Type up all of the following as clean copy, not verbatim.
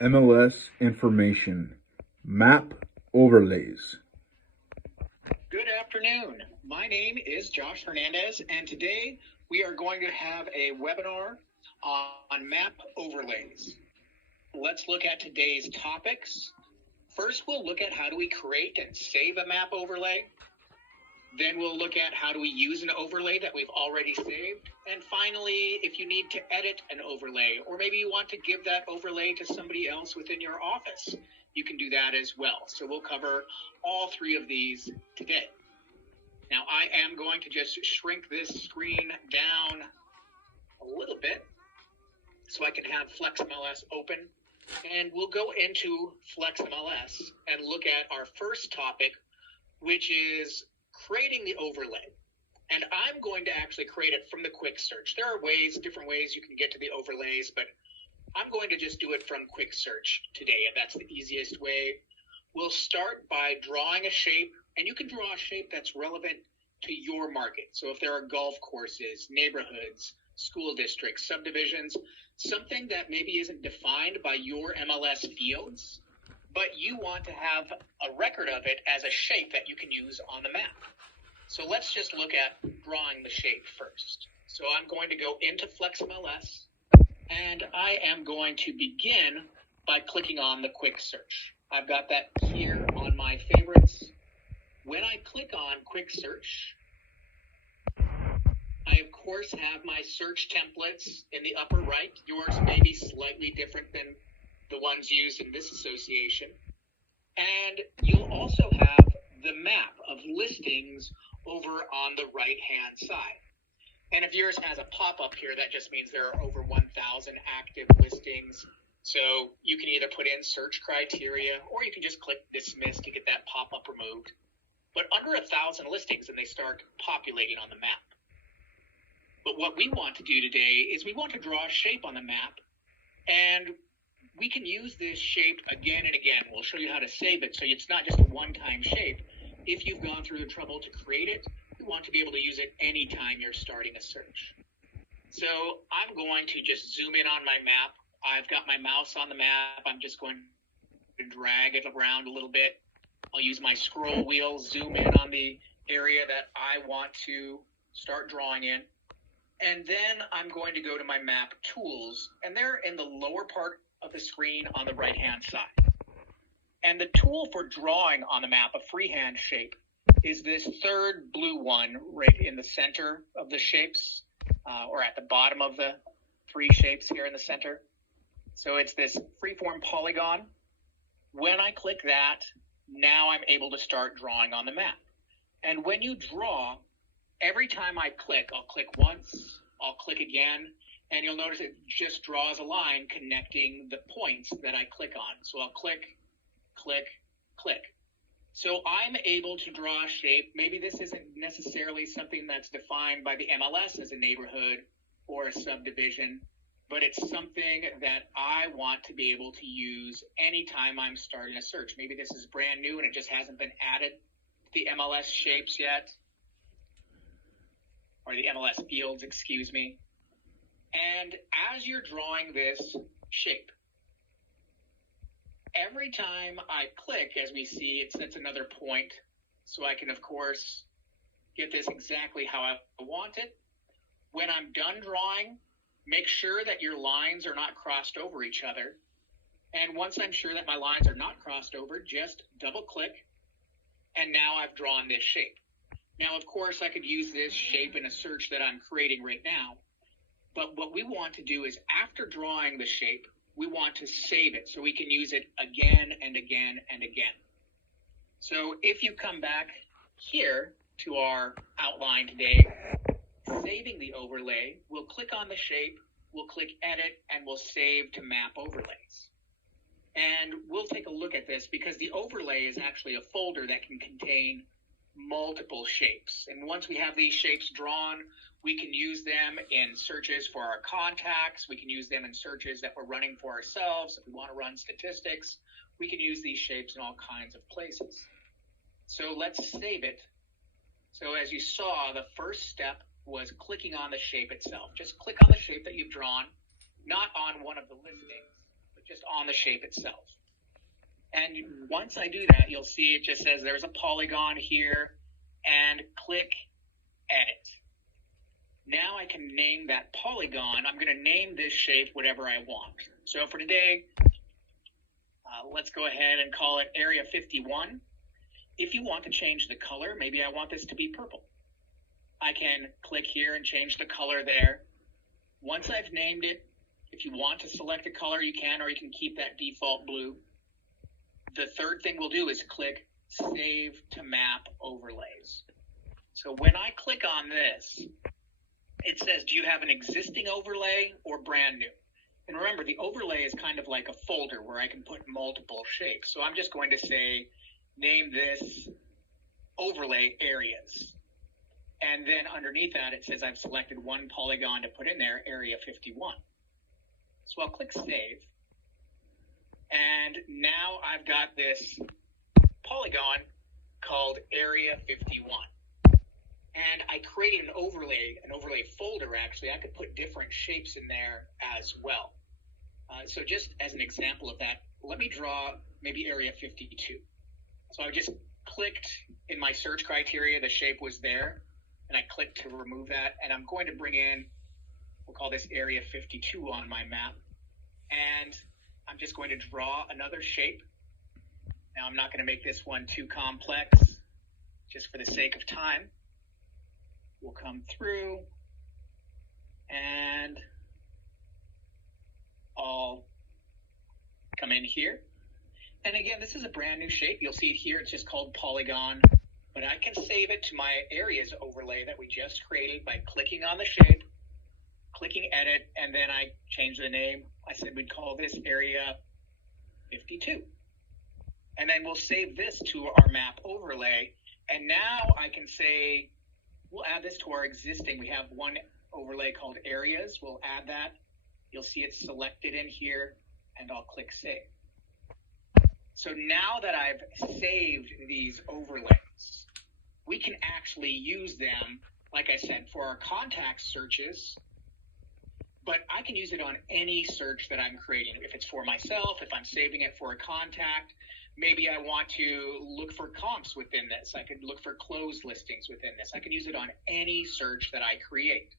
MLS information, map overlays. Good afternoon. My name is Josh Hernandez, and today we are going to have a webinar on map overlays. Let's look at today's topics. First, we'll look at how do we create and save a map overlay. Then we'll look at how do we use an overlay that we've already saved. And finally, if you need to edit an overlay, or maybe you want to give that overlay to somebody else within your office, you can do that as well. So we'll cover all three of these today. Now I am going to just shrink this screen down a little bit so I can have FlexMLS open. And we'll go into FlexMLS and look at our first topic, which is creating the overlay. And I'm going to actually create it from the quick search. There are different ways you can get to the overlays, but I'm going to just do it from quick search today, and that's the easiest way. We'll start by drawing a shape, and you can draw a shape that's relevant to your market. So if there are golf courses, neighborhoods, school districts, subdivisions, something that maybe isn't defined by your MLS fields, but you want to have a record of it as a shape that you can use on the map. So let's just look at drawing the shape first. So I'm going to go into FlexMLS, and I am going to begin by clicking on the quick search. I've got that here on my favorites. When I click on quick search, I of course have my search templates in the upper right. Yours may be slightly different than the ones used in this association. And you'll also have the map of listings over on the right-hand side. And if yours has a pop-up here, that just means there are over 1,000 active listings. So you can either put in search criteria, or you can just click dismiss to get that pop-up removed. But under 1,000 listings, and they start populating on the map. But what we want to do today is we want to draw a shape on the map, and we can use this shape again and again. We'll show you how to save it so it's not just a one-time shape. If you've gone through the trouble to create it, we want to be able to use it anytime you're starting a search. So I'm going to just zoom in on my map. I've got my mouse on the map. I'm just going to drag it around a little bit. I'll use my scroll wheel, zoom in on the area that I want to start drawing in. And then I'm going to go to my map tools, and they're in the lower part of the screen on the right-hand side. And the tool for drawing on the map a freehand shape is this third blue one right in the center of the shapes, or at the bottom of the three shapes here in the center. So it's this freeform polygon. When I click that, now I'm able to start drawing on the map. And when you draw, every time I click, I'll click once, I'll click again, and you'll notice it just draws a line connecting the points that I click on. So I'll click, click, click. So I'm able to draw a shape. Maybe this isn't necessarily something that's defined by the MLS as a neighborhood or a subdivision, but it's something that I want to be able to use anytime I'm starting a search. Maybe this is brand new and it just hasn't been added to the MLS shapes yet, or the MLS fields, excuse me. And as you're drawing this shape, every time I click, as we see, it sets another point. So I can, of course, get this exactly how I want it. When I'm done drawing, make sure that your lines are not crossed over each other. And once I'm sure that my lines are not crossed over, just double click. And now I've drawn this shape. Now, of course, I could use this shape in a search that I'm creating right now. But what we want to do is after drawing the shape, we want to save it so we can use it again and again and again. So if you come back here to our outline today, saving the overlay, we'll click on the shape, we'll click edit, and we'll save to map overlays. And we'll take a look at this because the overlay is actually a folder that can contain multiple shapes. And once we have these shapes drawn, we can use them in searches for our contacts. We can use them in searches that we're running for ourselves. If we want to run statistics, we can use these shapes in all kinds of places. So let's save it. So as you saw, the first step was clicking on the shape itself. Just click on the shape that you've drawn, not on one of the listings, but just on the shape itself. And once I do that, you'll see it just says there's a polygon here, and click Edit. Now I can name that polygon. I'm going to name this shape whatever I want. So for today, let's go ahead and call it Area 51. If you want to change the color, maybe I want this to be purple. I can click here and change the color there. Once I've named it, if you want to select a color, you can, or you can keep that default blue. The third thing we'll do is click Save to Map Overlays. So when I click on this, it says, do you have an existing overlay or brand new? And remember, the overlay is kind of like a folder where I can put multiple shapes. So I'm just going to say, name this overlay areas. And then underneath that, it says I've selected one polygon to put in there, Area 51. So I'll click Save. And now I've got this polygon called Area 51. And I created an overlay folder, actually. I could put different shapes in there as well. So just as an example of that, let me draw maybe Area 52. So I just clicked in my search criteria, the shape was there, and I clicked to remove that. And I'm going to bring in, we'll call this Area 52 on my map. And I'm just going to draw another shape. Now I'm not going to make this one too complex, just for the sake of time. We'll come through and I'll come in here. And again, this is a brand new shape. You'll see it here. It's just called Polygon, but I can save it to my areas overlay that we just created by clicking on the shape, clicking Edit, and then I change the name. I said we'd call this Area 52. And then we'll save this to our map overlay. And now I can say, we'll add this to our existing. We have one overlay called Areas. We'll add that. You'll see it selected in here, and I'll click Save. So now that I've saved these overlays, we can actually use them, like I said, for our contact searches, but I can use it on any search that I'm creating. If it's for myself, if I'm saving it for a contact, maybe I want to look for comps within this. I could look for closed listings within this. I can use it on any search that I create.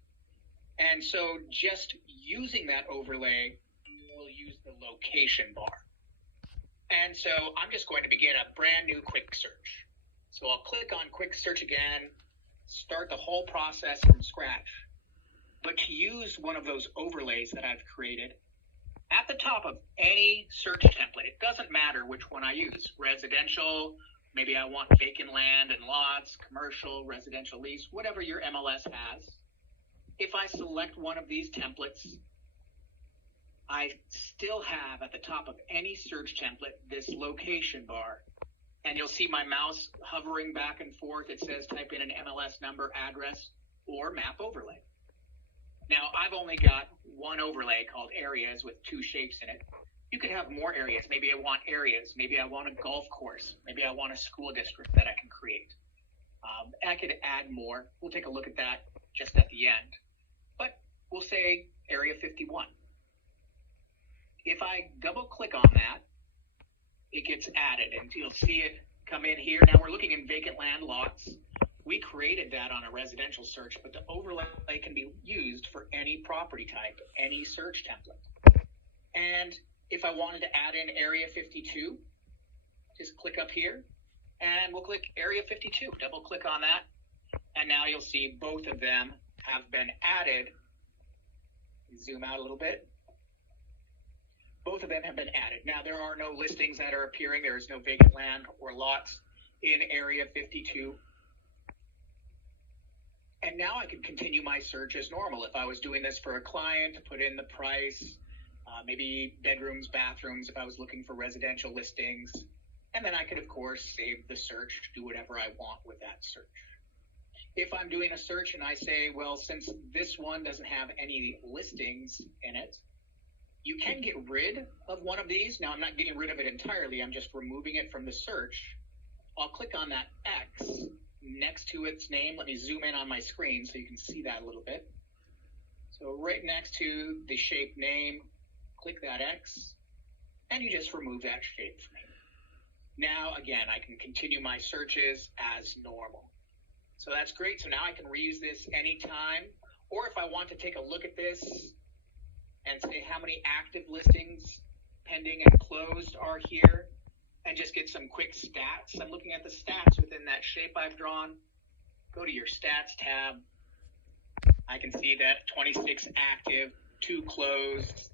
And so just using that overlay, we'll use the location bar. And so I'm just going to begin a brand new quick search. So I'll click on quick search again, start the whole process from scratch. But to use one of those overlays that I've created, at the top of any search template, it doesn't matter which one I use, residential, maybe I want vacant land and lots, commercial, residential lease, whatever your MLS has. If I select one of these templates, I still have at the top of any search template this location bar. And you'll see my mouse hovering back and forth. It says type in an MLS number, address, or map overlay. Now, I've only got one overlay called Areas with two shapes in it. You could have more areas. Maybe I want areas. Maybe I want a golf course. Maybe I want a school district that I can create. I could add more. We'll take a look at that just at the end. But we'll say Area 51. If I double click on that, it gets added and you'll see it come in here. Now we're looking in vacant land lots. We created that on a residential search, but the overlay can be used for any property type, any search template. And if I wanted to add in Area 52, just click up here and we'll click Area 52, double click on that. And now you'll see both of them have been added. Zoom out a little bit. Both of them have been added. Now there are no listings that are appearing. There is no vacant land or lots in Area 52. And now I can continue my search as normal. If I was doing this for a client, put in the price, maybe bedrooms, bathrooms, if I was looking for residential listings. And then I could, of course, save the search, do whatever I want with that search. If I'm doing a search and I say, well, since this one doesn't have any listings in it, you can get rid of one of these. Now, I'm not getting rid of it entirely. I'm just removing it from the search. I'll click on that X next to its name. Let me zoom in on my screen so you can see that a little bit. So right next to the shape name, click that X. and you just remove that shape from here. Now, again, I can continue my searches as normal. So that's great. So now I can reuse this anytime. Or if I want to take a look at this and say how many active listings, pending and closed, are here, and just get some quick stats. I'm looking at the stats within that shape I've drawn. Go to your stats tab. I can see that 26 active, 2 closed.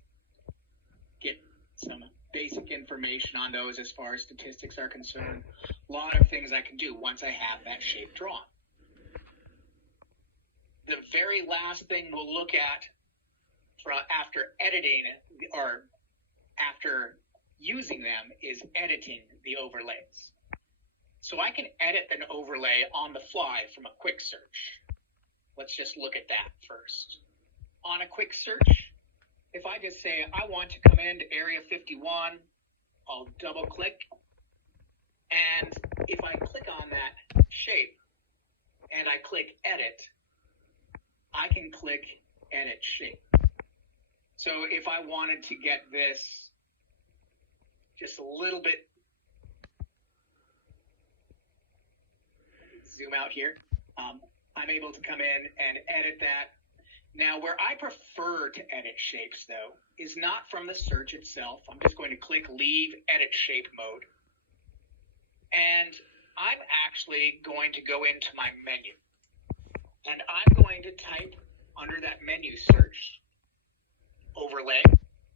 Get some basic information on those as far as statistics are concerned. A lot of things I can do once I have that shape drawn. The very last thing we'll look at after editing or after using them is editing the overlays. So I can edit an overlay on the fly from a quick search. Let's just look at that first. On a quick search, if I just say I want to come into Area 51, I'll double click. And if I click on that shape and I click edit, I can click edit shape. So if I wanted to get this just a little bit, zoom out here, I'm able to come in and edit that. Now, where I prefer to edit shapes, though, is not from the search itself. I'm just going to click Leave Edit Shape Mode. And I'm actually going to go into my menu. And I'm going to type under that menu search, Overlay.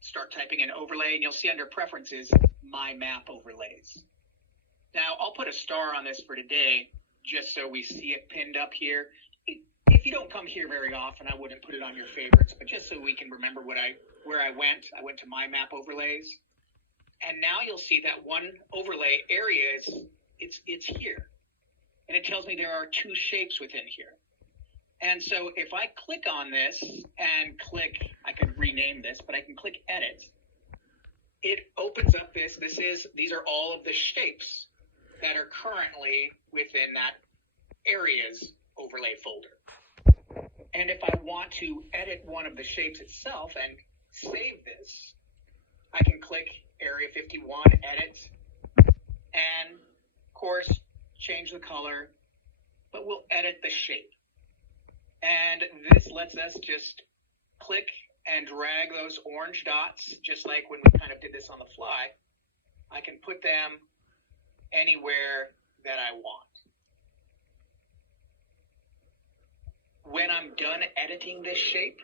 Start typing in Overlay, and you'll see under Preferences, My Map Overlays. Now, I'll put a star on this for today, just so we see it pinned up here. If you don't come here very often, I wouldn't put it on your favorites, but just so we can remember where I went to My Map Overlays. And now you'll see that one overlay area it's here. And it tells me there are 2 shapes within here. And so if I click on this and I could rename this, but I can click Edit. It opens up these are all of the shapes that are currently within that areas overlay folder. And if I want to edit one of the shapes itself and save this, I can click Area 51, Edit, and of course, change the color, but we'll edit the shape. And this lets us just click and drag those orange dots, just like when we kind of did this on the fly. I can put them anywhere that I want. When I'm done editing this shape,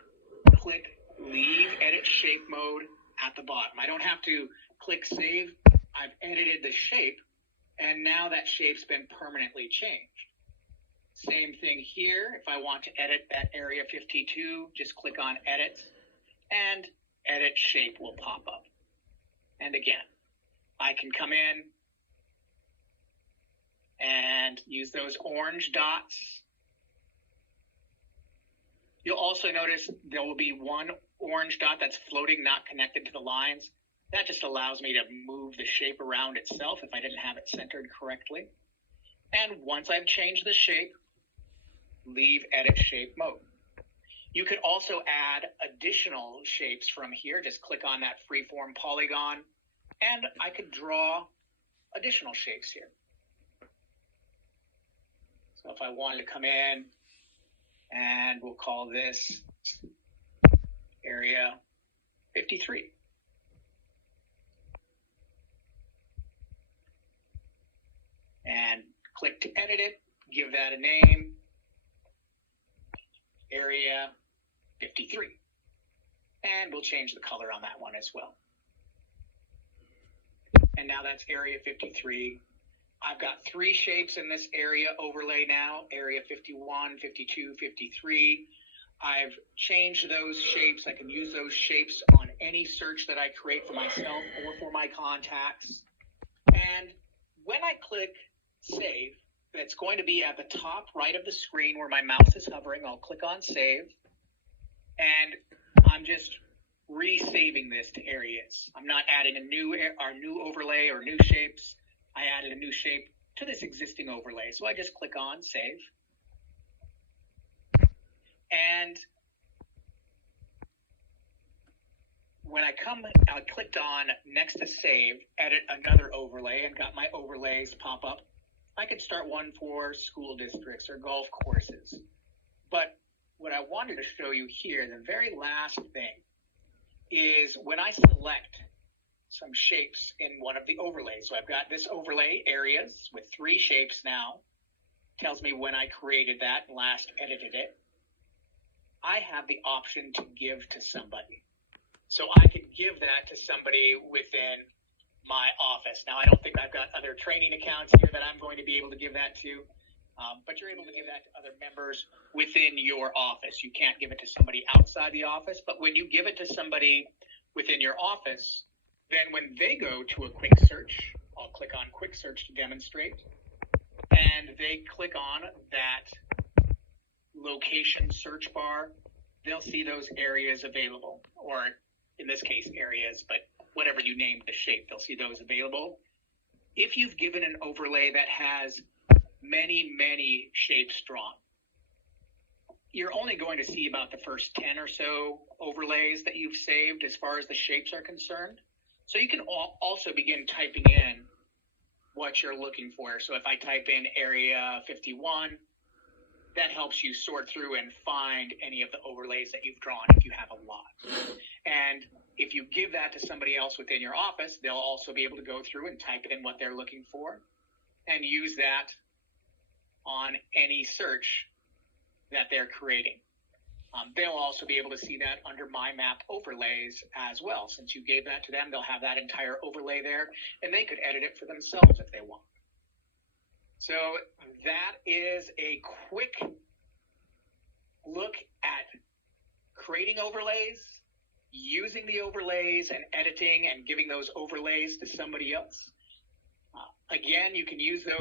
click Leave Edit Shape Mode at the bottom. I don't have to click Save. I've edited the shape, and now that shape's been permanently changed. Same thing here. If I want to edit that Area 52, just click on Edit, and Edit Shape will pop up. And again, I can come in and use those orange dots. You'll also notice there will be one orange dot that's floating, not connected to the lines. That just allows me to move the shape around itself if I didn't have it centered correctly. And once I've changed the shape, leave Edit Shape Mode. You could also add additional shapes from here. Just click on that freeform polygon, and I could draw additional shapes here. So if I wanted to come in, and we'll call this Area 53. And click to edit it, give that a name, Area 53. And we'll change the color on that one as well. And now that's Area 53. I've got 3 shapes in this area overlay now, Area 51, 52, 53. I've changed those shapes. I can use those shapes on any search that I create for myself or for my contacts. And when I click Save, that's going to be at the top right of the screen where my mouse is hovering. I'll click on Save, and I'm just resaving this to areas. I'm not adding a new overlay or new shapes. I added a new shape to this existing overlay. So I just click on Save. And when I clicked on next to save, edit another overlay, and got my overlays pop up. I could start one for school districts or golf courses. But what I wanted to show you here, the very last thing, is when I select some shapes in one of the overlays. So I've got this overlay, areas, with 3 shapes now. Tells me when I created that and last edited it. I have the option to give to somebody. So I could give that to somebody within my office. Now, I don't think I've got other training accounts here that I'm going to be able to give that to, but you're able to give that to other members within your office. You can't give it to somebody outside the office, but when you give it to somebody within your office, then when they go to a quick search, I'll click on quick search to demonstrate, and they click on that location search bar, they'll see those areas available, or in this case, areas, but whatever you name the shape, they'll see those available. If you've given an overlay that has many, many shapes drawn, you're only going to see about the first 10 or so overlays that you've saved as far as the shapes are concerned. So you can also begin typing in what you're looking for. So if I type in area 51, that helps you sort through and find any of the overlays that you've drawn if you have a lot. And if you give that to somebody else within your office, they'll also be able to go through and type in what they're looking for and use that on any search that they're creating. They'll also be able to see that under My Map overlays as well. Since you gave that to them, they'll have that entire overlay there, and they could edit it for themselves if they want. So that is a quick look at creating overlays, using the overlays, and editing and giving those overlays to somebody else. Again, you can use those